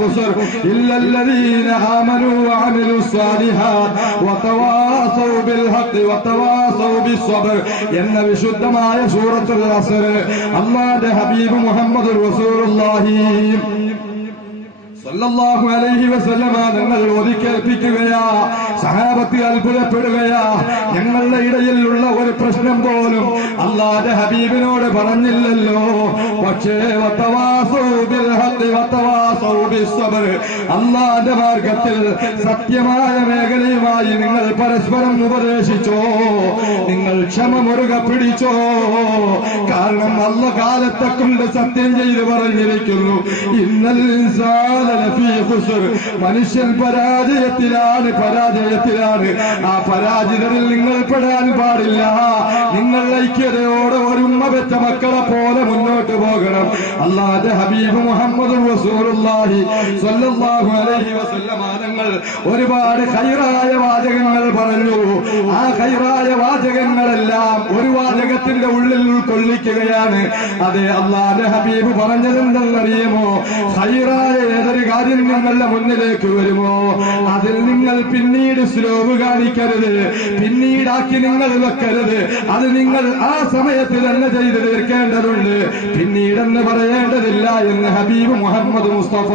خسر إلا الذين آمنوا وعملوا الصالحات وتواصوا بالحق وتواصوا بالصبر എന്ന വിശുദ്ധമായ സൂറത്തുൽ അസ്ർ അള്ളാന്റെ ഹബീബ് മുഹമ്മദ് റസൂലുള്ളാഹി സല്ലല്ലാഹു അലൈഹി വസല്ലമ നിങ്ങൾ ഒതുക്കേൽപ്പിക്കുകയാ സഹാബത്ത് അത്ഭുതപ്പെടുകയാ. ഞങ്ങളുടെ ഇടയിലുള്ള ഒരു പ്രശ്നം പോലും അള്ളാന്റെ ഹബീബിനോട് പറഞ്ഞില്ലല്ലോ. പക്ഷേ അള്ളാന്റെ മാർഗത്തിൽ സത്യമായ മേഖലയുമായി നിങ്ങൾ പരസ്പരം ഉപദേശിച്ചോ? നിങ്ങൾ ക്ഷമ മുറുക പിടിച്ചോ? കാരണം അല്ല കാലത്തെ കൊണ്ട് സത്യം ചെയ്ത് പറഞ്ഞിരിക്കുന്നു. ഇന്നൽ. മനുഷ്യൻ പരാജയത്തിലാണ് പരാജയത്തിലാണ് ആ പരാജിതരിൽ നിങ്ങൾ പെടാൻ പാടില്ല. നിങ്ങൾ ഐക്യതയോടെ ഒരു ഉമ്മ മക്കളെ പോലെ മുന്നോട്ട് പോകണം. അള്ളാന്റെ ഹബീബ് മുഹമ്മദ് തങ്ങൾ ഒരുപാട് ഹൈറായ വാചകങ്ങൾ പറഞ്ഞു. ആ ഹൈറായ വാചകങ്ങളെല്ലാം ഒരു വാചകത്തിന്റെ ഉള്ളിൽ ഉൾക്കൊള്ളിക്കുകയാണ്. അതെ അള്ളാന്റെ ഹബീബ് പറഞ്ഞതെന്തെന്നറിയുമോ? ഹൈറായ ഏതൊരു കാര്യം നിങ്ങളുടെ മുന്നിലേക്ക് വരുമോ? അതിൽ നിങ്ങൾ പിന്നീട് സ്ലോവ് കാണിക്കരുത്. പിന്നീടാക്കി നിങ്ങൾ വെക്കരുത്. അത് നിങ്ങൾ ആ സമയത്ത് തന്നെ ചെയ്ത് തീർക്കേണ്ടതുണ്ട്. പിന്നീടെന്ന് പറയേണ്ടതില്ല എന്ന് ഹബീബ് മുഹമ്മദ് മുസ്തഫ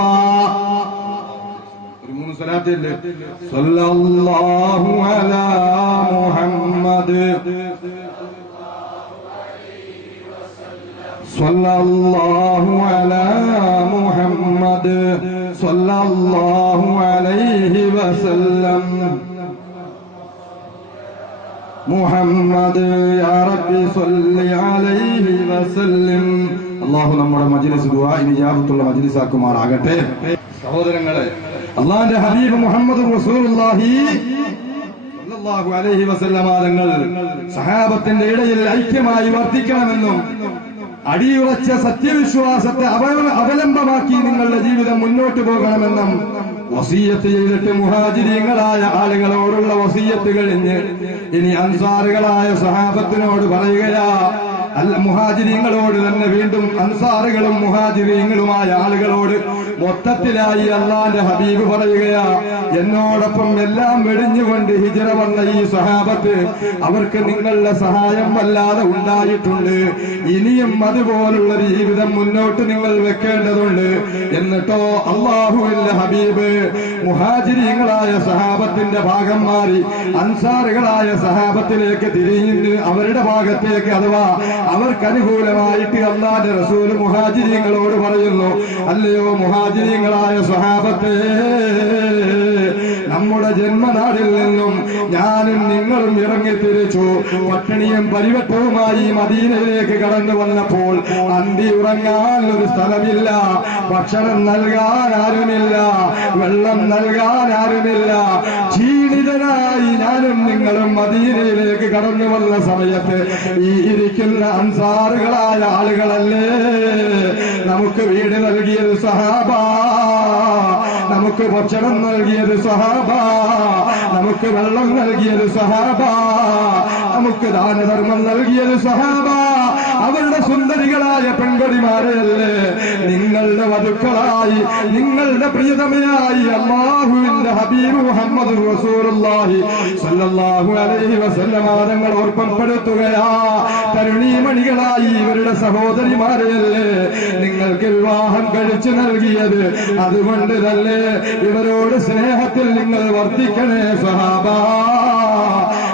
ഒരു മൂന്ന് സ്വലാത്തുണ്ട് സല്ലല്ലാഹു അലാ മുഹമ്മദ് സല്ലല്ലാഹു അലാ മുഹമ്മദ് സല്ലല്ലാഹു അലൈഹി വസല്ലം. മുഹമ്മദ് യാ റബ്ബി സല്ലി അലൈഹി വസല്ലം. അള്ളാഹു നമ്മുടെ മജ്ലിസ് ദുആഇന് മജിലിസാക്കുമാറാകട്ടെ. സഹോദരങ്ങളെ അള്ളാന്റെ ഹബീബ് മുഹമ്മദ് റസൂലുള്ളാഹി സല്ലല്ലാഹു അലൈഹി വസല്ലമ തങ്ങൾ സഹാബത്തിന്റെ ഇടയിൽ ഐക്യമായി വർദ്ധിക്കണമെന്നും അടിയുറച്ച സത്യവിശ്വാസത്തെ അവ- അവലംബമാക്കി നിങ്ങളുടെ ജീവിതം മുന്നോട്ട് പോകണമെന്നും വസീയത്ത് ചെയ്തിട്ട് മുഹാജിരീങ്ങളായ ആളുകളോടുള്ള വസീയത്ത് കഴിഞ്ഞ് ഇനി അൻസാറുകളായ സഹാബത്തിനോട് പറയുകയാ അല്ല മുഹാജിരിങ്ങളോട് തന്നെ വീണ്ടും അൻസാറുകളും മുഹാജിരീങ്ങളുമായ ആളുകളോട് മൊത്തത്തിലായി അള്ളാന്റെ ഹബീബ് പറയുകയാ എന്നോടൊപ്പം എല്ലാം വെടിഞ്ഞുകൊണ്ട് ഹിജറ വന്ന ഈ സഹാബത്ത് അവർക്ക് നിങ്ങളുടെ സഹായം വല്ലാതെ ഉണ്ടായിട്ടുണ്ട്. ഇനിയും അതുപോലുള്ള ജീവിതം മുന്നോട്ട് നിങ്ങൾ വെക്കേണ്ടതുണ്ട്. എന്നിട്ടോ അള്ളാഹുവിന്റെ ഹബീബ് മുഹാജിരിങ്ങളായ സഹാബത്തിന്റെ ഭാഗം മാറി അൻസാറുകളായ സഹാബത്തിലേക്ക് തിരിഞ്ഞ് അവരുടെ ഭാഗത്തേക്ക് അഥവാ അവർക്ക് അനുകൂലമായിട്ട് അള്ളാന്റെ റസൂൽ മുഹാജിരിങ്ങളോട് പറയുന്നു അല്ലയോ മുഹാജിരീങ്ങളായ സ്വഹാബത്തെ നമ്മുടെ ജന്മനാടിൽ നിന്നും ഞാനും നിങ്ങളും ഇറങ്ങി തിരിച്ചു പട്ടിണിയും പരിവട്ടവുമായി മദീനയിലേക്ക് കടന്നു വന്നപ്പോൾ അന്തി ഉറങ്ങാൻ ഒരു സ്ഥലമില്ല ഭക്ഷണം നൽകാൻ ആരുമില്ല വെള്ളം നൽകാൻ ആരുമില്ല. ക്ഷീണിതനായി ഞാനും നിങ്ങളും മദീനയിലേക്ക് കടന്നു വന്ന സമയത്ത് ഈ ഇരിക്കുന്ന അൻസാറുകളായ ആളുകളല്ലേ? നമുക്ക് വീട് നൽകിയത് സഹാബ. നമുക്ക് ഭക്ഷണം നൽകിയത് സഹാബ. നമുക്ക് വെള്ളം നൽകിയത് സഹാബ. നമുക്ക് ദാനധർമ്മം നൽകിയത് സഹാബ. അവരുടെ സുന്ദരികളായ പെൺകൊടിമാരെയല്ലേ നിങ്ങളുടെ വധുക്കളായി നിങ്ങളുടെ പ്രിയതമയായി അള്ളാഹുവിന്റെ ഹബീബ് മുഹമ്മദ് റസൂലുള്ളാഹി സല്ലല്ലാഹു അലൈഹി വസല്ലമ തരുണീമണികളായി ഇവരുടെ സഹോദരിമാരെയല്ലേ നിങ്ങൾക്ക് വിവാഹം കഴിച്ചു നൽകിയത് അതുകൊണ്ട് തന്നെ ഇവരോട് സ്നേഹത്തിൽ നിങ്ങൾ വർദ്ധിക്കണേ സഹാബ.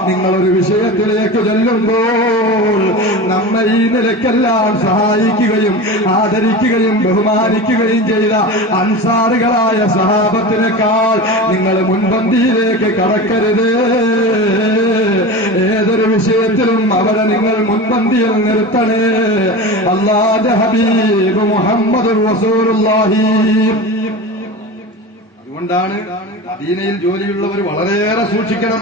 നിങ്ങളൊരു വിഷയത്തിലേക്ക് ചെല്ലുമ്പോൾ നമ്മെ ഈ നിലക്കെല്ലാം സഹായിക്കുകയും ആദരിക്കുകയും ബഹുമാനിക്കുകയും ചെയ്ത അൻസാറുകളായ സഹാബത്തിനേക്കാൾ നിങ്ങൾ മുൻപന്തിയിലേക്ക് കടക്കരുത്. ഏതൊരു വിഷയത്തിലും അവരെ നിങ്ങൾ മുൻപന്തിയിൽ നിർത്തണേ. അല്ലാതെ ഹബീബ് മുഹമ്മദ് റസൂലുള്ളാഹി. അതുകൊണ്ടാണ് മദീനയിൽ ജോലിയുള്ളവർ വളരെയേറെ സൂക്ഷിക്കണം.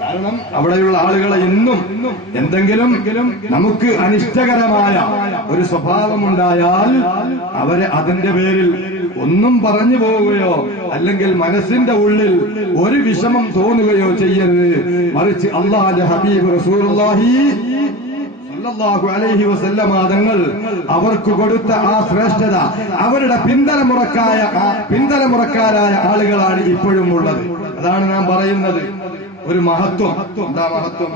കാരണം അവിടെയുള്ള ആളുകളെ ഇന്നും എന്തെങ്കിലും നമുക്ക് അനിഷ്ടകരമായ ഒരു സ്വഭാവമുണ്ടായാൽ അവരെ അതിന്റെ പേരിൽ ഒന്നും പറഞ്ഞു പോവുകയോ അല്ലെങ്കിൽ മനസ്സിന്റെ ഉള്ളിൽ ഒരു വിഷമം തോന്നുകയോ ചെയ്യരുത്. മറിച്ച് അള്ളാഹ് ഹബീബ് റസൂലുള്ളാഹി തങ്ങൾ അവർക്ക് കൊടുത്ത ആ ശ്രേഷ്ഠത അവരുടെ പിന്തലമുറക്കായ പിന്തലമുറക്കാരായ ആളുകളാണ് ഇപ്പോഴും ഉള്ളത്. അതാണ് ഞാൻ പറയുന്നത്. ഒരു മഹത്വം. എന്താ മഹത്വം?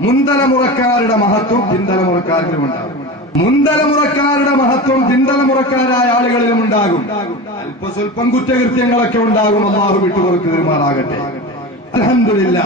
മുൻതലമുറക്കാരുടെ മഹത്വം പിന്തലമുറക്കാരിലും ഉണ്ടാകും. മുൻതലമുറക്കാരുടെ മഹത്വം പിന്തലമുറക്കാരായ ആളുകളിലും ഉണ്ടാകും. അല്പസ്വല്പം കുറ്റകൃത്യങ്ങളൊക്കെ ഉണ്ടാകും. അള്ളാഹു വിട്ടുകൊടുത്തു പെരുമാറാകട്ടെ അൽഹംദുലില്ലാ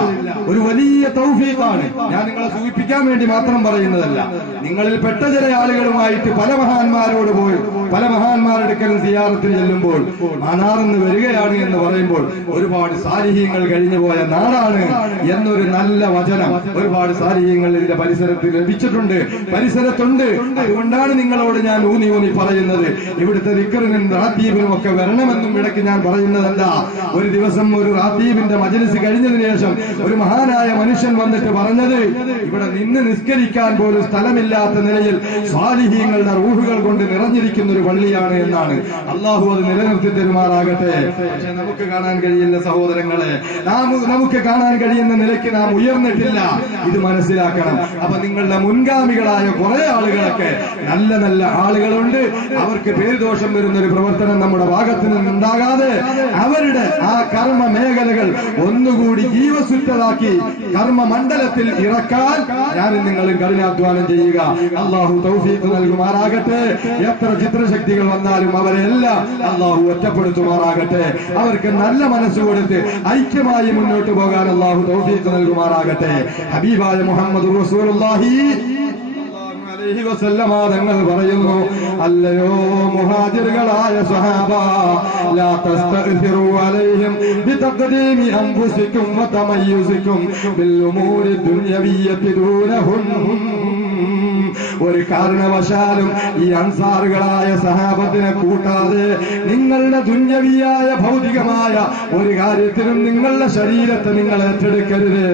ഒരു വലിയ തൗഫീഖാണ്. ഞാൻ നിങ്ങളെ സൂചിപ്പിക്കാൻ വേണ്ടി മാത്രം പറയുന്നതല്ല. നിങ്ങളിൽ പെട്ട ചില ആളുകളുമായിട്ട് പല മഹാന്മാരോട് പോയി പല മഹാന്മാരെടുക്കലും സിയാറത്തിന് ചെല്ലുമ്പോൾ മണാർന്ന് വരികയാണ് എന്ന് പറയുമ്പോൾ ഒരുപാട് സാരിഹ്യങ്ങൾ കഴിഞ്ഞു പോയ നാടാണ് എന്നൊരു നല്ല വചനം ഒരുപാട് സാരിഹ്യങ്ങൾ ഇതിന്റെ പരിസരത്ത് ലഭിച്ചിട്ടുണ്ട്. പരിസരത്തുണ്ട്. അതുകൊണ്ടാണ് നിങ്ങളോട് ഞാൻ ഊന്നി ഊന്നി പറയുന്നത്. ഇവിടുത്തെ ദിക്കറിനും റാത്തീബിനും ഒക്കെ വരണമെന്നും ഇടയ്ക്ക് ഞാൻ പറയുന്നതല്ല. ഒരു ദിവസം ഒരു റാത്തീബിന്റെ മജലിസ് കഴിഞ്ഞതിന് ശേഷം ഒരു മഹാനായ മനുഷ്യൻ വന്നിട്ട് പറഞ്ഞത് ഇവിടെ നിന്ന് നിസ്കരിക്കാൻ പോലും സ്ഥലമില്ലാത്ത നിലയിൽ സാരിഹ്യങ്ങളുടെ റൂഹുകൾ കൊണ്ട് നിറഞ്ഞിരിക്കുന്ന ഒരു വള്ളിയാണ് എന്നാണ്. അള്ളാഹു അത് നിലനിർത്തി തരുമാറാകട്ടെ. പക്ഷെ നമുക്ക് കാണാൻ കഴിയില്ല സഹോദരങ്ങളെ നാം നമുക്ക് കാണാൻ കഴിയുന്ന നിലയ്ക്ക് നാം ഉയർന്നിട്ടില്ല. ഇത് മനസ്സിലാക്കണം. അപ്പൊ നിങ്ങളുടെ മുൻഗാമികളായ കുറെ ആളുകളൊക്കെ നല്ല നല്ല ആളുകളുണ്ട്. അവർക്ക് പേരുദോഷം വരുന്ന ഒരു പ്രവർത്തനം നമ്മുടെ ഭാഗത്ത് നിന്നുണ്ടാകാതെ അവരുടെ ആ കർമ്മ മേഖലകൾ ഒന്നുകൂടി ജീവസുറ്റതാക്കി കർമ്മ മണ്ഡലത്തിൽ ഇറക്കാൻ ഞാനും നിങ്ങളും കഠിനാധ്വാനം ചെയ്യുക. അള്ളാഹു തൗഫീഖ് നൽകുമാറാകട്ടെ. എത്ര ചിത്രശക്തികൾ വന്നാലും അവരെ എല്ലാം അള്ളാഹു ഒറ്റപ്പെടുത്തുമാറാകട്ടെ. അവർക്ക് നല്ല മനസ്സ് കൊടുത്ത് ഐക്യമായി മുന്നോട്ട് പോകാൻ അള്ളാഹു തൗഫീഖ് നൽകുമാറാകട്ടെ. ഹബീബായ മുഹമ്മദ് റസൂലുള്ളാഹി തങ്ങൾ പറയുന്നു അല്ലയോ മുഹാജിറുകളായ സഹാബ ഒരു കാരണവശാലും ഈ അൻസാറുകളായ സഹാബത്തിനെ കൂട്ടാതെ നിങ്ങളുടെ ദുന്യവിയായ ഭൗതികമായ ഒരു കാര്യത്തിനും നിങ്ങളുടെ ശരീരത്തെ നിങ്ങൾ ഏറ്റെടുക്കരുത്.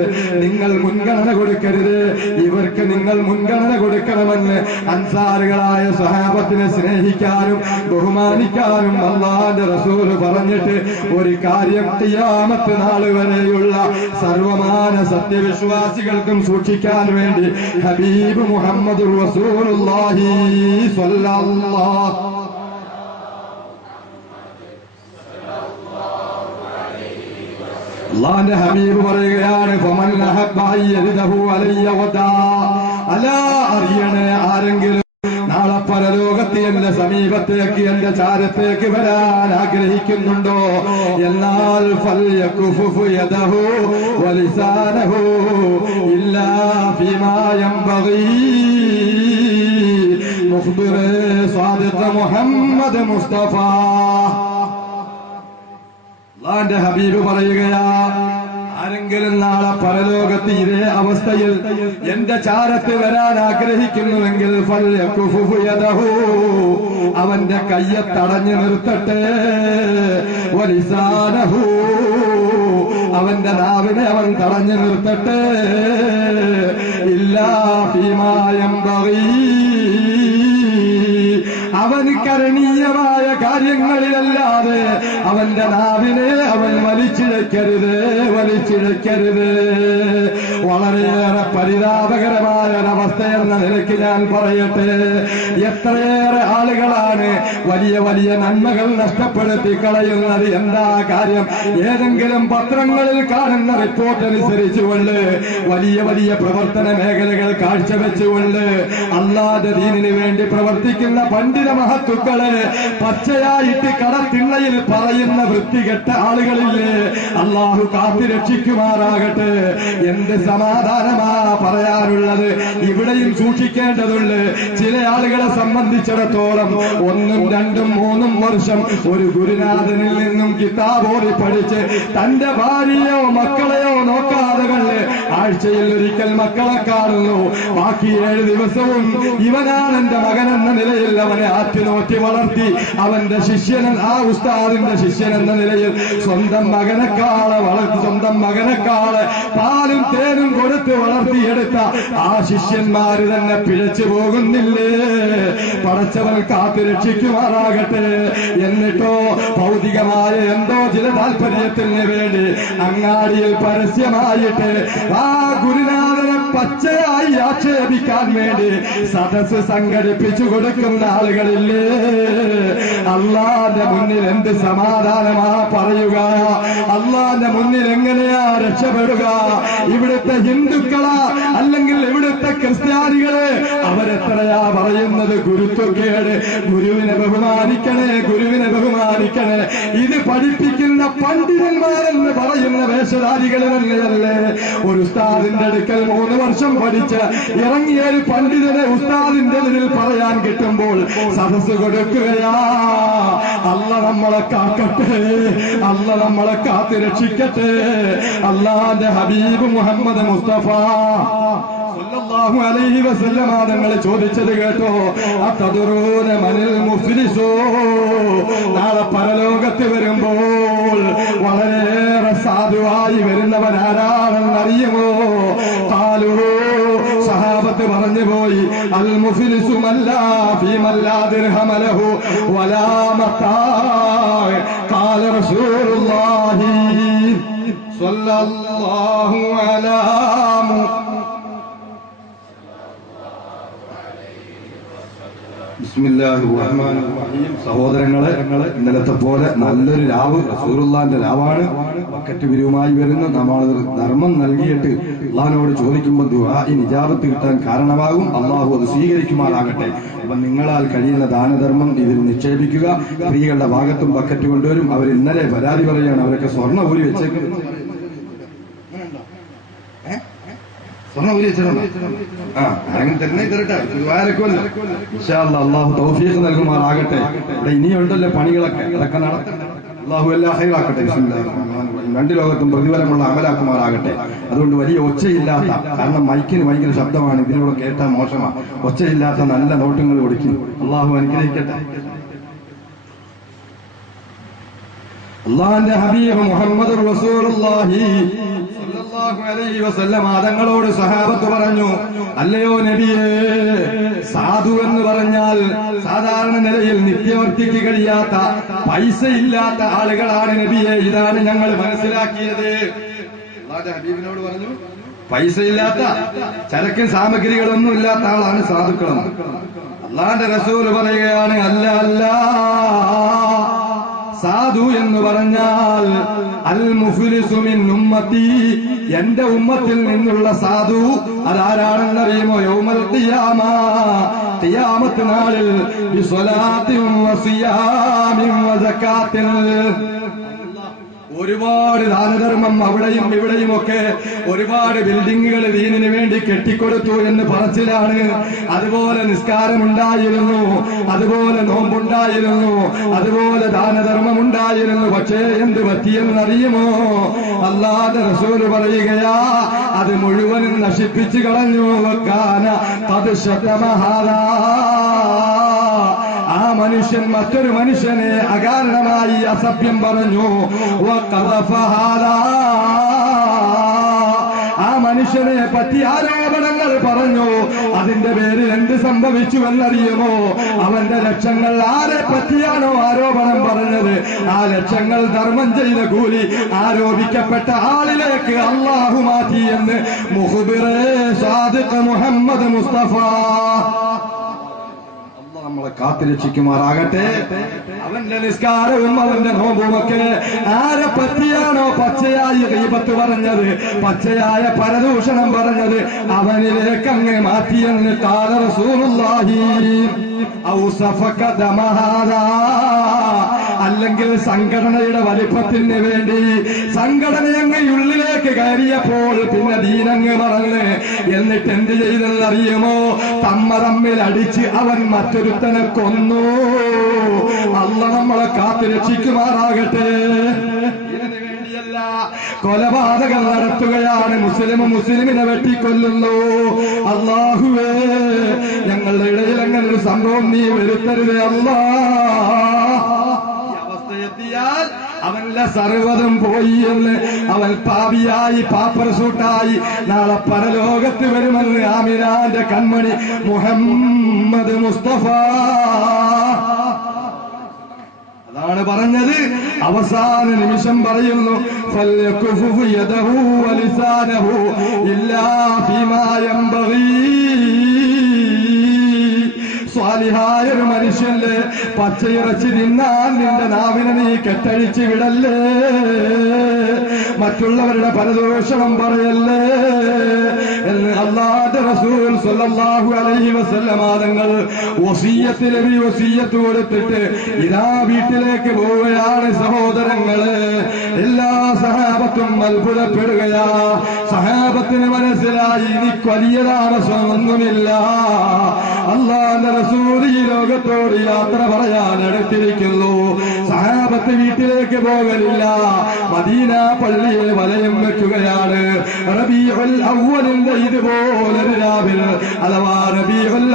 നിങ്ങൾ മുൻഗണന കൊടുക്കരുത്. ഇവർക്ക് നിങ്ങൾ മുൻഗണന കൊടുക്കണമെന്ന് അൻസാറുകളായ സഹാബത്തിനെ സ്നേഹിക്കാനും ബഹുമാനിക്കാനും അള്ളാന്റെ റസൂൽ പറഞ്ഞിട്ട് ഒരു കാര്യം തിയാമത്ത് നാൾ വരെയുള്ള സർവമാന സത്യവിശ്വാസികൾക്കും സൂക്ഷിക്കാൻ വേണ്ടി ഹബീബ് മുഹമ്മദ് റസൂലുള്ളാഹി الله അള്ളാന്റെ ഹബീബ് പറയുകയാണ് ഫമൻ അഹബ്ബ അയ്യരിദഹു അലയ്യ വദാ അലാ അറിയണേ ആരെങ്കിലും നാളെ പരലോകത്ത് എന്റെ സമീപത്തേക്ക് എന്റെ ചാരത്തേക്ക് വരാൻ ആഗ്രഹിക്കുന്നുണ്ടോ എന്നാൽ ഇല്ലാ ഫീമാ യംബഗീ മുഖ്ബിർ സാദിഖ് മുഹമ്മദ് മുസ്തഫ. അള്ളാന്റെ ഹബീബ് പറയുകയാ ആരെങ്കിലും നാളെ പരലോകത്ത് ഇതേ അവസ്ഥയിൽ എന്റെ ചാരത്ത് വരാൻ ആഗ്രഹിക്കുന്നുവെങ്കിൽ. അവന്റെ കയ്യെ തടഞ്ഞു നിർത്തട്ടെ. വലിസാനഹു അവന്റെ നാവിനെ അവൻ തടഞ്ഞു നിർത്തട്ടെ. ഇല്ലാ ഫീമായം അവന് കരണീയമായ കാര്യങ്ങളിലല്ലാതെ അവന്റെ നാവിനെ അവൻ വലിച്ചിഴക്കരുത് വലിച്ചിഴക്കരുത്. വളരെയേറെ പരിതാപകരമായ ഒരവസ്ഥ എന്ന നിലയ്ക്ക് ഞാൻ പറയട്ടെ. എത്രയേറെ ആളുകളാണ് വലിയ വലിയ നന്മകൾ നഷ്ടപ്പെടുത്തി കളയുന്നത്? എന്താ കാര്യം? ഏതെങ്കിലും പത്രങ്ങളിൽ കാണുന്ന റിപ്പോർട്ട് അനുസരിച്ചുകൊണ്ട് വലിയ വലിയ പ്രവർത്തന മേഖലകൾ കാഴ്ചവെച്ചുകൊണ്ട് അല്ലാതെ ദീനിന് വേണ്ടി പ്രവർത്തിക്കുന്ന പണ്ഡിത മഹത്തുക്കൾ പച്ചയായിട്ട് കടത്തിണ്ണയിൽ പറയുന്ന വൃത്തികെട്ട ആളുകളില്ലേ? അള്ളാഹു കാത്തിരക്ഷിക്കുമാറാകട്ടെ. എന്ത് എന്ത് സമാധാനമാ പറയാനുള്ളത്. ഇവിടെയും സൂക്ഷിക്കേണ്ടതുണ്ട്. ചില ആളുകളെ സംബന്ധിച്ചിടത്തോളം ഒന്നും രണ്ടും മൂന്നും വർഷം ഒരു ഗുരുനാഥനിൽ നിന്നും കിതാബോടി പഠിച്ച് തന്റെ ഭാര്യയോ മക്കളെയോ നോക്കാതെ കണ്ട് ആഴ്ചയിൽ ഒരിക്കൽ മക്കളെ കാണുന്നു. ബാക്കി ഏഴ് ദിവസവും ഇവനാണ് എന്റെ മകൻ എന്ന നിലയിൽ അവനെ ആറ്റുനോറ്റി വളർത്തി അവന്റെ ശിഷ്യൻ ആ ഉസ്താദിന്റെ ശിഷ്യൻ എന്ന നിലയിൽ സ്വന്തം മകനെക്കാളെ വളർത്തി സ്വന്തം മകനെക്കാളെ പാലും തേനും കൊടുത്ത് വളർത്തിയെടുത്ത ആ ശിഷ്യന്മാര് തന്നെ പിഴച്ചു പോകുന്നില്ലേ? പടച്ചവൻ കാത്തു രക്ഷിക്കുമാറാകട്ടെ. എന്നിട്ടോ ഭൗതികമായ എന്തോ ചില താല്പര്യത്തിന് വേണ്ടി അങ്ങാടിയിൽ പരസ്യമായിട്ട് ആ ഗുരുനാഥനെ പച്ചയായി ആക്ഷേപിക്കാൻ വേണ്ടി സദസ് സംഘടിപ്പിച്ചു കൊടുക്കുന്ന ആളുകളില്ലേ? അള്ളാന്റെ മുന്നിൽ എന്ത് സമാധാനമാ പറയുക? അള്ളാന്റെ മുന്നിൽ എങ്ങനെയാ രക്ഷപ്പെടുക? ഇവിടുത്തെ ഹിന്ദുക്കളാ അല്ലെങ്കിൽ ഇവിടുത്തെ ക്രിസ്ത്യാനികൾ? അവരെത്രയാ പറയുന്നത് ഗുരുത്വക്കേട്? ഗുരുവിനെ ബഹുമാനിക്കണേ ഗുരുവിനെ ബഹുമാനിക്കണേ. ഇത് പഠിപ്പിക്കുന്ന പണ്ഡിതന്മാരെന്ന് പറയുന്ന വേഷധാരികൾ തന്നെയല്ലേ? ഒരു ഉസ്താദിന്റെ അടുക്കൽ മൂന്ന് വർഷം പഠിച്ച് ഇറങ്ങിയ ഒരു പണ്ഡിതനെ ഉസ്താദിന്റെ മുന്നിൽ പറയാൻ കിട്ടുമ്പോൾ സദസ് കൊടുക്കുകയാ. അല്ല നമ്മളെ കാക്കട്ടെ അല്ല നമ്മളെ കാത്തു രക്ഷിക്കട്ടെ അള്ളാന്റെ ഹബീബ് മുഹമ്മദ് മുസ്തഫ. സല്ലല്ലാഹു അലൈഹി വസല്ലമ തങ്ങൾ ചോദിച്ചത് കേട്ടോ. അതദറൂന മനിൽ മുഫ്ലിസോ. നാളെ പരലോകത്ത് വരുമ്പോൾ വളരെയേറെ സാധുവായി വരുന്നവൻ അറിയുമോ? താലൂ സഹാബത്ത് പറഞ്ഞു പോയി അൽ മുഫ്ലിസുമല്ല ഫീമല്ലാ ദിർഹമലഹു വലാ മതാ ഖാല റസൂലുള്ളാഹി സ്വല്ലല്ലാഹു അലാ സഹോദരങ്ങളെ ഇന്നലത്തെ പോലെ നല്ലൊരു രാവ് റസൂറുല്ലാന്റെ രാവാണ്. ബക്കറ്റ് വിരുവുമായി വരുന്ന നമ്മൾ ധർമ്മം നൽകിയിട്ട് അള്ളഹാനോട് ചോദിക്കുമ്പോൾ ഈ നിജാബത്ത് കിട്ടാൻ കാരണമാകും. അള്ളാഹു അത് സ്വീകരിക്കുമാറാകട്ടെ. അപ്പൊ നിങ്ങളാൽ കഴിയുന്ന ദാനധർമ്മം ഇതിൽ നിക്ഷേപിക്കുക. സ്ത്രീകളുടെ ഭാഗത്തും ബക്കറ്റ് കൊണ്ടുവരും. അവർ ഇന്നലെ പരാതി പറയുകയാണ് അവരൊക്കെ സ്വർണ ഊരി വെച്ചേക്കുന്നത്. സ്വർണ ഇനിയുണ്ടല്ലേ ആ അള്ളാഹു തൗഫീഖ് പണികളൊക്കെ. അതൊക്കെ നടത്തണം. അള്ളാഹു എല്ലാം. രണ്ട് ലോകത്തും പ്രതിഫലമുള്ള അമലാക്കുമാറാകട്ടെ. അതുകൊണ്ട് വലിയ ഒച്ചയില്ലാത്ത കാരണം മൈക്കിന് ഭയങ്കര ശബ്ദമാണ്. ഇതിനോട് കേട്ടാൽ മോശമാണ് ഒച്ചയില്ലാത്ത നല്ല നോട്ടുകൾ കൊടുക്കും അള്ളാഹു അനുഗ്രഹിക്കട്ടെ. അള്ളാഹിന്റെ ഹബീബ് മുഹമ്മദ് റസൂലുള്ളാഹി തങ്ങളോട് സഹാബത്ത് പറഞ്ഞു അല്ലയോ നബിയേ സാധു എന്ന് പറഞ്ഞാൽ സാധാരണ നിലയിൽ നിത്യവർത്തിക്ക് കഴിയാത്ത പൈസ ഇല്ലാത്ത ആളുകളാണ് നബിയെ. ഇതാണ് ഞങ്ങൾ മനസ്സിലാക്കിയത്. ഹബീബിനോട് പറഞ്ഞു പൈസ ഇല്ലാത്ത ചരക്കും സാമഗ്രികളൊന്നും ഇല്ലാത്ത ആളാണ് സാധുക്കളും അള്ളാന്റെ റസൂൽ പറയുകയാണ് അല്ല അല്ല സാധു എന്ന് പറഞ്ഞാൽ അൽ മുഫ്ലിസു മിൻ ഉമ്മത്തി. എന്റെ ഉമ്മത്തിൽ നിന്നുള്ള സാധു അതാരാണെന്നറിയുമോ? യൗമൽ തിയാമ തിയാമത്ത് നാളിൽ വസക്കാത്തിൻ ഒരുപാട് ദാനധർമ്മം അവിടെയും ഇവിടെയും ഒക്കെ ഒരുപാട് ബിൽഡിങ്ങുകൾ ദീനിന് വേണ്ടി കെട്ടിക്കൊടുത്തു എന്ന് പറച്ചിലാണ്. അതുപോലെ നിസ്കാരം ഉണ്ടായിരുന്നു അതുപോലെ നോമ്പുണ്ടായിരുന്നു അതുപോലെ ദാനധർമ്മം ഉണ്ടായിരുന്നു പക്ഷേ എന്ത് പറ്റിയെന്നറിയുമോ? അല്ലാതെ റസൂൽ പറയുകയാ അത് മുഴുവനും നശിപ്പിച്ചു കളഞ്ഞു. വെക്കാന അത് ശതമഹാരാ ആ മനുഷ്യൻ മറ്റൊരു മനുഷ്യനെ അകാരണമായി അസഭ്യം പറഞ്ഞു. ആ മനുഷ്യനെ പറ്റി ആരോപണങ്ങൾ പറഞ്ഞു. അതിന്റെ പേരിൽ എന്ത് സംഭവിച്ചു എന്നറിയുമോ അവന്റെ ലക്ഷങ്ങൾ ആരെ പറ്റിയാണോ ആരോപണം പറഞ്ഞത്? ആ ലക്ഷങ്ങൾ ധർമ്മം ചെയ്ത കൂലി ആരോപിക്കപ്പെട്ട ആളിലേക്ക് അള്ളാഹു മാറ്റി എന്ന് മുഹബിറേ സാദിഖ് മുഹമ്മദ് മുസ്തഫ. നമ്മളെ കാത്തിരക്ഷിക്കുമാറാകട്ടെ. അവന്റെ നിസ്കാരവും അവന്റെ നോമ്പുമൊക്കെ ആരെ പറ്റിയാണോ പച്ചയായ ദൈവത്ത് പറഞ്ഞത്? പച്ചയായ പരദൂഷണം പറഞ്ഞത്? അവനിലേക്ക് അങ്ങ് മാറ്റിയെന്ന് കാല റസൂലുള്ളാഹി. ഔസഫക ദമഹാദാ. അല്ലെങ്കിൽ സംഘടനയുടെ വലിപ്പത്തിന് വേണ്ടി സംഘടന അങ്ങ് ഉള്ളിലേക്ക് കയറിയപ്പോൾ പിന്നെ ദീനങ്ങ് മറന്ന് എന്നിട്ട് എന്ത് ചെയ്തെന്നറിയുമോ തമ്മ തമ്മിൽ അടിച്ച് അവൻ മറ്റൊരുത്തനെ കൊന്നു. അല്ല നമ്മളെ കാത്തു രക്ഷിക്കുമാറാകട്ടെ. കൊലപാതകം നടത്തുകയാണ് മുസ്ലിം മുസ്ലിമിനെ വെട്ടിക്കൊല്ലുന്നു. അള്ളാഹുവേ ഞങ്ങളുടെ ഇടയിൽ അങ്ങനെ ഒരു സംഭവം നീ വരുത്തരുതേ അവസ്ഥയെത്തിയാൽ അവന്റെ സർവതും പോയി എന്ന് അവൻ പാപിയായി പാപ്പർ സൂട്ടായി നാളെ പരലോകത്ത് വരുമെന്ന് ആമിനാന്റെ കൺമണി മുഹമ്മദ് മുസ്തഫ. അതാണ് പറഞ്ഞത്. അവസാന നിമിഷം പറയുന്നു യദഹു ഇല്ലാ ഫീമാ യംബഗീ. സ്വാലിഹായ ഒരു മനുഷ്യല്ലേ പച്ചയിറച്ചി തിന്നാൻ നിന്റെ നാവിനെ നീ കെട്ടഴിച്ച് വിടല്ലേ? മറ്റുള്ളവരുടെ പരദോഷണം പറയല്ലേ? എന്ന് അള്ളാന്റെ റസൂൽ സല്ലല്ലാഹു അലൈഹി വസല്ലമാതങ്ങൾ വസീയത്ത് നബി വസീയത്ത് കൊടുത്തിട്ട് ഇതാ വീട്ടിലേക്ക് പോവുകയാണ് സഹോദരങ്ങൾ. എല്ലാ സഹാബത്തും അത്ഭുതപ്പെടുകയാ. സഹാബത്തിന് മനസ്സിലായി ഇനി വലിയ താമസമൊന്നുമില്ല അള്ളാന്റെ റസൂൽ ഈ ലോകത്തോട് യാത്ര പറയാൻ എടുത്തിരിക്കുന്നു. സഹാബത്ത് വീട്ടിലേക്ക് പോകലില്ല. മദീന പള്ളിയിൽ വലയം വെക്കുകയാണ്. റബീഉൽ ഇതുപോലൊരു രാവിൽ അഥവാ റബീഉൽ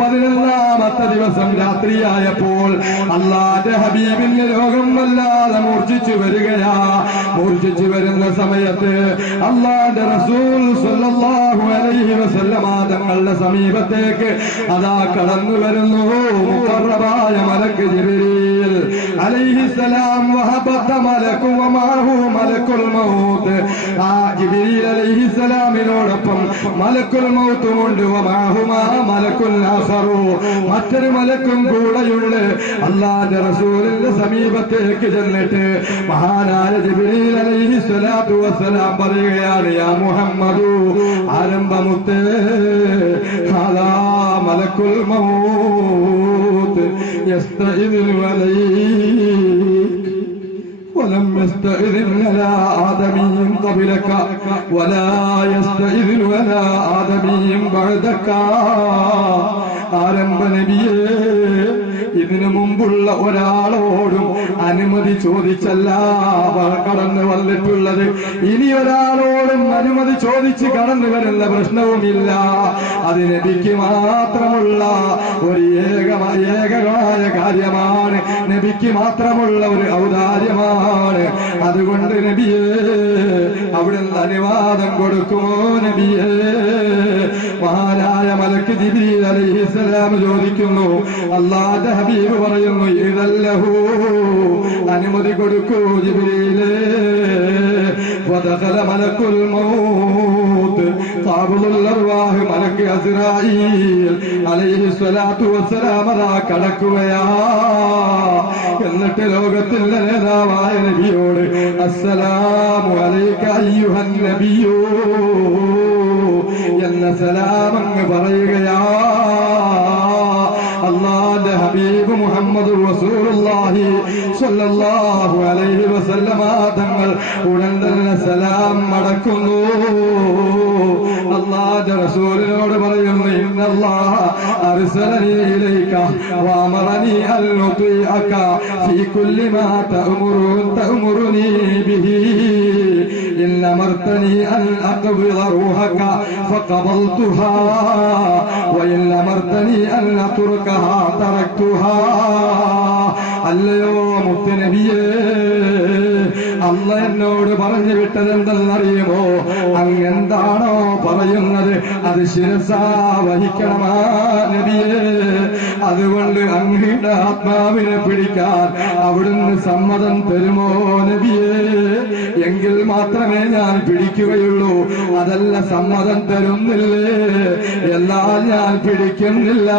പതിനൊന്നാമത്തെ ദിവസം രാത്രിയായപ്പോൾ അള്ളാന്റെ ഹബീബിന്റെ രോഗം വല്ലാതെ മൂർച്ഛിച്ചു വരികയാ. മൂർച്ഛിച്ചു വരുന്ന സമയത്ത് അള്ളാന്റെ റസൂൽ സല്ലല്ലാഹു അലൈഹി വസല്ലമ തങ്ങളുടെ സമീപത്തേക്ക് അതാ കടന്നു വരുന്നു മുഖറബായ മലക്ക് ജിബ്രീൽ അലൈഹിസ്സലാം വഹബത്ത വമാഹു മലക്കുൽ മൗത്ത്. ആ ജിബ്രീൽ അലൈഹിസ്സലാമിനോടൊപ്പം മലക്കുൽ മൗത്തുമുണ്ട് വമാഹുമാ മലക്കുൽ ആഖറു മറ്റൊരു മലക്കും കൂടെയുണ്ട്. അള്ളാന്റെ റസൂലിന്റെ സമീപത്തേക്ക് ചെന്നിട്ട് മഹാനായ ജിബ്രീൽ അലൈഹിസ്സലാത്തു വസ്സലാം പറയുകയാണ് യാ മുഹമ്മദു ആരംഭമുത്തേ. മലക്കുൽ മൗത്ത്. അലൈക് ولم يستئذن ولا آدمي قبلك ولا يستئذن ولا آدمي بعدك ആരംഭ നബിയേ ഇതിനു മുമ്പുള്ള ഒരാളോടും അനുമതി ചോദിച്ചല്ല അവർ കടന്നു വന്നിട്ടുള്ളത് ഇനി ഒരാളോടും അനുമതി ചോദിച്ച് കടന്നു വരുന്ന പ്രശ്നവുമില്ല അത് നബിക്ക് മാത്രമുള്ള ഒരു ഏക ഏകമായ കാര്യമാണ് നബിക്ക് മാത്രമുള്ള ഒരു ഔദാര്യമാണ് അനുവാദം കൊടുക്കോ നബിയേ. മഹാനായ മലക്ക് ജിബിരിൽ അലൈഹിസ്സലാം ചോദിക്കുന്നു അള്ളാന്റെ ഹബീബ് പറയുന്നു ഇതല്ലഹൂ അനുമതി കൊടുക്കൂ ജിബിരിയിലേ ودخل ملك الموت قابض الأرواح ملك أسرائيل عليه الصلاة والسلام അതാ കടക്കുകയാ എന്നിട്ട് ലോകത്തിന്റെ നേതാവായ നബിയോട് അസ്സലാമു അലൈക അയ്യുഹൻ നബിയോ എന്ന സലാമങ്ങ് പറയുകയാ അള്ളാന്റെ ഹബീബ് മുഹമ്മദ് റസൂലുള്ളാഹി സ്വല്ലല്ലാഹു അലൈഹി വസല്ലമ തങ്ങൾ ഉടൻ തന്നെ സലാം മടക്കുന്നു അള്ളാന്റെ റസൂലിനോട് പറയുന്നു ഇന്നല്ലാഹ അർസലനി ഇലൈക വഅമറനി അൻ ഉതിഅക ഫീ കുല്ലി മാ തഅമുറു തഅമുറുനി ബിഹി. إن أمرتني أن أقبض روحك فقبضتها وإن أمرتني أن أتركها تركتها അല്ലയോ മുത്തുനബിയേ അല്ല എന്നോട് പറഞ്ഞു വിട്ടത് എന്തെന്നറിയുമോ അങ്ങെന്താണോ പറയുന്നത്? അത് ശിരസാ അതുകൊണ്ട് അങ്ങയുടെ ആത്മാവിനെ പിടിക്കാൻ അവിടുന്ന് സമ്മതം തരുമോ നബിയെ? എങ്കിൽ മാത്രമേ ഞാൻ പിടിക്കുകയുള്ളൂ. അതല്ല സമ്മതം തരുന്നില്ലേ? എന്നാൽ ഞാൻ പിടിക്കുന്നില്ല.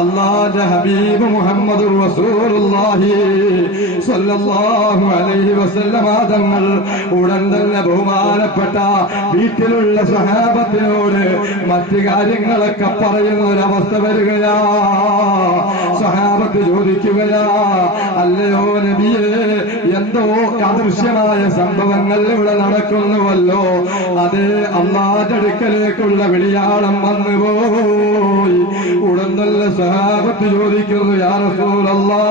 അള്ളാന്റെ ഹബീബ് മുഹമ്മദ് റസൂലുള്ളാഹി സ്വല്ലല്ലാഹു അലൈഹി വസല്ലമാതങ്ങൾ ഉടൻ തന്നെ ബഹുമാനപ്പെട്ട വീട്ടിലുള്ള സഹാബത്തിനോട് മറ്റു കാര്യങ്ങളൊക്കെ പറയുന്ന ഒരവസ്ഥ വരികയാ. സഹാബത്ത് ചോദിക്കുകയാ അല്ലയോ നബിയേ എന്തോ അദൃശ്യമായ സംഭവങ്ങൾ ഇവിടെ നടക്കുന്നുവല്ലോ. അത് അള്ളാന്റെ അടുക്കലേക്കുള്ള വിളിയാളം വന്നുപോയി. ഉടൻ തന്നെ സഹാബത്ത് ചോദിക്കുന്നു യാ റസൂലല്ലാ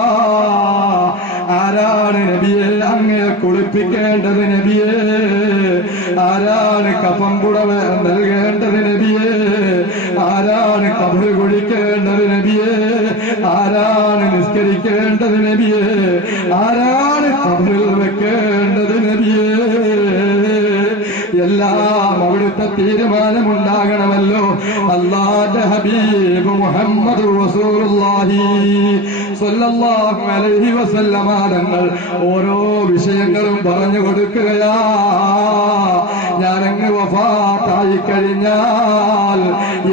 ആരാണ് നബിയെ? അങ്ങേ കുളിപ്പിക്കേണ്ടത് നബിയേ. ആരാണ് കഫം പുടവ നൽകേണ്ടത് നബിയേ? ആരാണ് കബറ് കുളിക്കേണ്ടത് നബിയേ? ആരാണ് നിസ്കരിക്കേണ്ടത് നബിയേ? ആരാണ് കബറിൽ വെക്കേണ്ടത് നബിയേ? എല്ലാം അവിടുത്തെ തീരുമാനമുണ്ടാകണമല്ലോ. അള്ളാന്റെ ഹബീബ് മുഹമ്മദ് റസൂലുള്ളാഹി. അലൈഹി വസല്ലമ തങ്ങൾ ഓരോ വിഷയങ്ങളും പറഞ്ഞു കൊടുക്കുകയാ. ഞാനങ്ങ് വഫാത്തായി കഴിഞ്ഞാൽ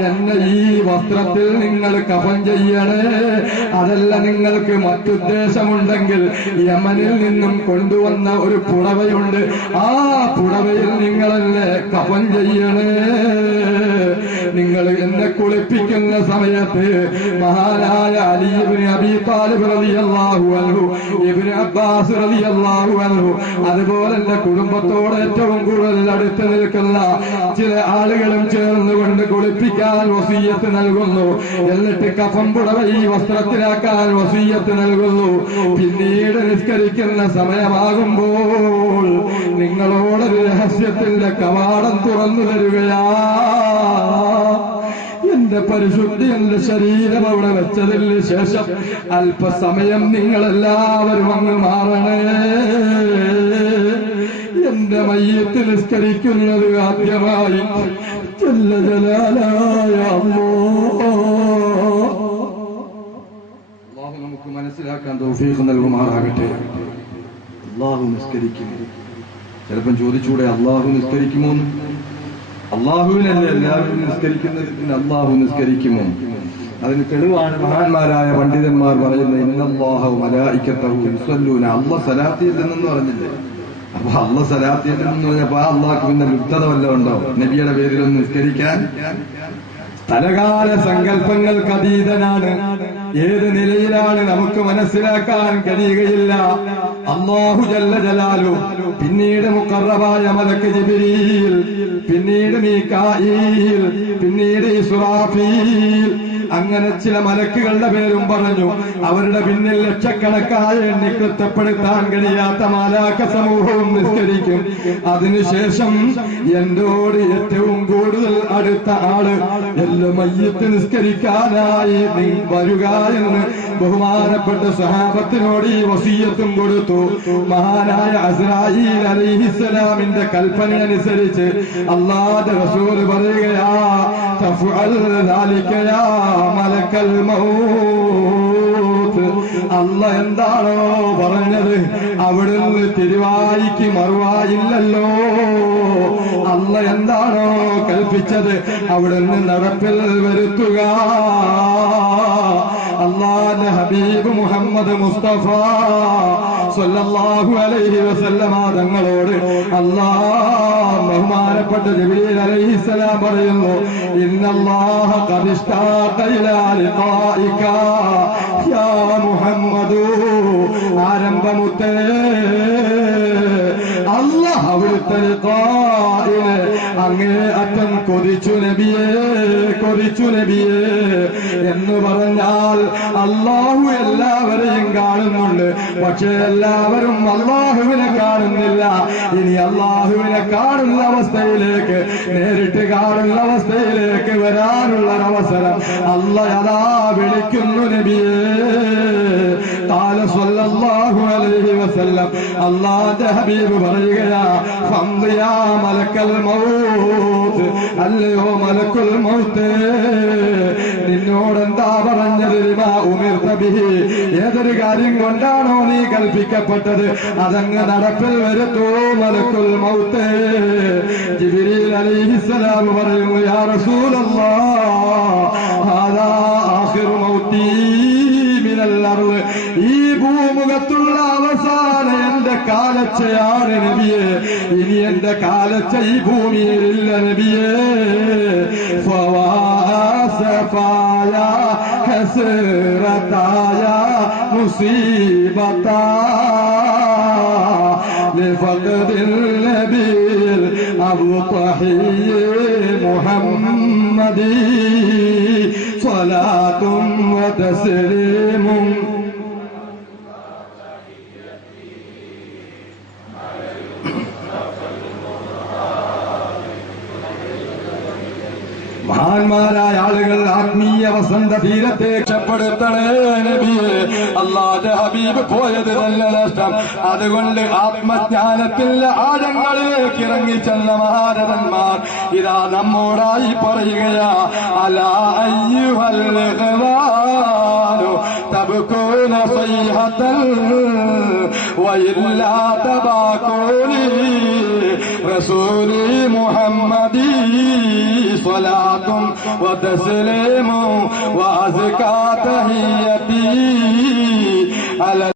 എന്നെ ഈ വസ്ത്രത്തിൽ നിങ്ങൾ കഫൻ ചെയ്യണേ. അതല്ല നിങ്ങൾക്ക് മറ്റുദ്ദേശമുണ്ടെങ്കിൽ യമനിൽ നിന്നും കൊണ്ടുവന്ന ഒരു പുടവയുണ്ട്. ആ പുടവയിൽ നിങ്ങളെന്നെ കഫൻ ചെയ്യണേ. നിങ്ങൾ എന്നെ കുളിപ്പിക്കുന്ന സമയത്ത് മഹാനായ അലിബിന് അബി താലിബ് റളിയല്ലാഹു അൻഹു ഇബ്നു അബ്ബാസ് റളിയല്ലാഹു അൻഹു അതുപോലെ എന്റെ കുടുംബത്തോട് ഏറ്റവും കൂടുതൽ അടുത്ത് നിൽക്കുന്ന ചില ആളുകളും ചേർന്നുകൊണ്ട് കുളിപ്പിക്കാൻ വസീയത്ത് നൽകുന്നു. എന്നിട്ട് കഫം പുടവ ഈ വസ്ത്രത്തിലാക്കാൻ വസീയത്ത് നൽകുന്നു. പിന്നീട് നിസ്കരിക്കുന്ന സമയമാകുമ്പോൾ നിങ്ങളോടൊരു രഹസ്യത്തിന്റെ കവാടം തുറന്നു തരുകയാ എന്റെ പരിശുദ്ധി എന്റെ ശരീരം അവിടെ വെച്ചതിന് ശേഷം അല്പസമയം നിങ്ങളെല്ലാവരും അങ്ങ് മാറണേ എന്റെ മയ്യത്ത് നിസ്കരിക്കുന്നത് ആദ്യമായി ജല്ല ജലാലായ അല്ലാഹ്. അല്ലാഹു നമുക്ക് മനസ്സിലാക്കാൻ തൗഫീഖ് നൽകുമാറാകട്ടെ അള്ളാഹു നിസ്കരിക്കും ചിലപ്പം ചോദിച്ചൂടെ അള്ളാഹു നിസ്കരിക്കുമോ എന്ന്? അള്ളാഹുവിനല്ലേ എല്ലാവരും നിസ്കരിക്കുന്നതിന് അള്ളാഹു നിസ്കരിക്കുമോ? അതിന് തെളിവാണ് മഹാന്മാരായ പണ്ഡിതന്മാർ പറയുന്നത് ഇന്നല്ലാഹു മലായിക്കത്തഹു യുസല്ലൂന. അല്ല സലാത്തിയില്ലെന്ന് പറഞ്ഞില്ലേ അപ്പൊ അള്ള സലാത്തിയില്ലെന്ന് പറഞ്ഞപ്പോ ആ അള്ളാഹ്ക്ക് പിന്നെ ലുപ്തത വല്ലതും ഉണ്ടോ? നബിയുടെ പേരിലൊന്ന് നിസ്കരിക്കാൻ? സ്ഥലകാല സങ്കല്പങ്ങൾക്ക് അതീതനാണ്. ഏത് നിലയിലാണ് നമുക്ക് മനസ്സിലാക്കാൻ കഴിയുകയില്ല. അള്ളാഹു ജല്ല ജലാലു പിന്നീട് മുക്കറബായ മലക്ക് ജിബിരിയിൽ പിന്നീട് മീക്കായിൽ പിന്നീട് ഇസ്രാഫീൽ. അങ്ങനെ ചില മലക്കുകളുടെ പേരും പറഞ്ഞു. അവരുടെ പിന്നിൽ ലക്ഷക്കണക്കായ എണ്ണി കൃത്യപ്പെടുത്താൻ കഴിയാത്ത മാലാക്ക സമൂഹവും നിസ്കരിക്കും. അതിനുശേഷം എന്നോട് ഏറ്റവും കൂടുതൽ അടുത്ത ആൾ എല്ലാം മയ്യത്ത് നിസ്കരിക്കാനായി വരിക എന്ന് ബഹുമാനപ്പെട്ട സഹാബത്തിനോട് ഈ വസീയത്തും കൊടുത്തു. മഹാനായ അസ്രായിൽ അലൈഹിസ്സലാമിന്റെ കൽപ്പന അനുസരിച്ച് അള്ളാഹ് റസൂൽ പറയുകയാ മലക്കൽ അല്ല എന്താണോ പറഞ്ഞത്? അവിടുന്ന് തിരുവായിക്ക് മറുവായില്ലല്ലോ. അല്ല എന്താണോ കൽപ്പിച്ചത്? അവിടുന്ന് നടപ്പിൽ വരുത്തുക. അള്ളാന്റെ ഹബീബ് മുഹമ്മദ് മുസ്തഫ സല്ലല്ലാഹു അലൈഹി വസല്ലമ തങ്ങളോട് അല്ലാ ബഹുമാനപ്പെട്ട ജബീൽ അലൈഹിസ്സലാം പറയുന്നു ഇന്നല്ലാഹ ഖദ് ഇഷ്താഖ ഇലാ ലിഖായിക യാ മുഹമ്മദു ആരംഭമുത്തേ അല്ല അവിടുത്തെ കാതിൽ അങ്ങേ അറ്റം കൊതിച്ചു നബിയെ കൊതിച്ചു നബിയെ എന്ന് പറഞ്ഞാൽ അള്ളാഹു എല്ലാവരെയും കാണുന്നുണ്ട്. പക്ഷെ എല്ലാവരും അള്ളാഹുവിനെ കാണുന്നില്ല. ഇനി അള്ളാഹുവിനെ കാണുന്ന അവസ്ഥയിലേക്ക് നേരിട്ട് കാണുന്ന അവസ്ഥയിലേക്ക് വരാനുള്ള ഒരവസരം അല്ല അതാ വിളിക്കുന്നു നബിയേ. വസല്ലം. അള്ളാന്റെ ഹബീബ് പറയുകയാ മലക്കൽ മൗത്ത്. അല്ലയോ മലക്കുൽ മൗത്ത്? നിന്നോടെന്താ പറഞ്ഞത് ഏതൊരു കാര്യം കൊണ്ടാണോ നീ കൽപ്പിക്കപ്പെട്ടത്? അതങ്ങ് നടപ്പിൽ വരുത്തോ മലക്കുൽ മൗത്ത്. ജിബിരിൽ അലൈഹിസ്സലാം പറയുന്നു യാ റസൂലല്ലാ ഹാദാ ആഖിറു മൗത്തി മിനൽ അർൾ കാലച്ചയാണ് നബിയെ ഇനി എന്റെ കാലച്ച ഈ ഭൂമിയിലില്ല നബിയെ ഫവാസഫായ ഹസ്രതായ മുസീബത്താ لفقد النبي الأبطحي محمد صلاة وتسليم മഹാന്മാരായ ആളുകൾ ആത്മീയ വസന്ത തീരത്തെ രക്ഷപ്പെടുത്തണേ നബിയെ അള്ളാന്റെ ഹബീബ് പോയത് തന്നെ നഷ്ടം അതുകൊണ്ട് ആത്മജ്ഞാനത്തിന്റെ ആഴങ്ങളിലേക്ക് ഇറങ്ങി ചെന്ന മഹാരഥന്മാർ ഇതാ നമ്മോടായി പറയുകയാ അലാ അയ്യുഹൽ ഇഖ്വാനു തബ്കൂന സയ്ഹത്തൻ وإلا تباكوني رسولي محمدي صلاة وتسليم وأزكى تحيتي على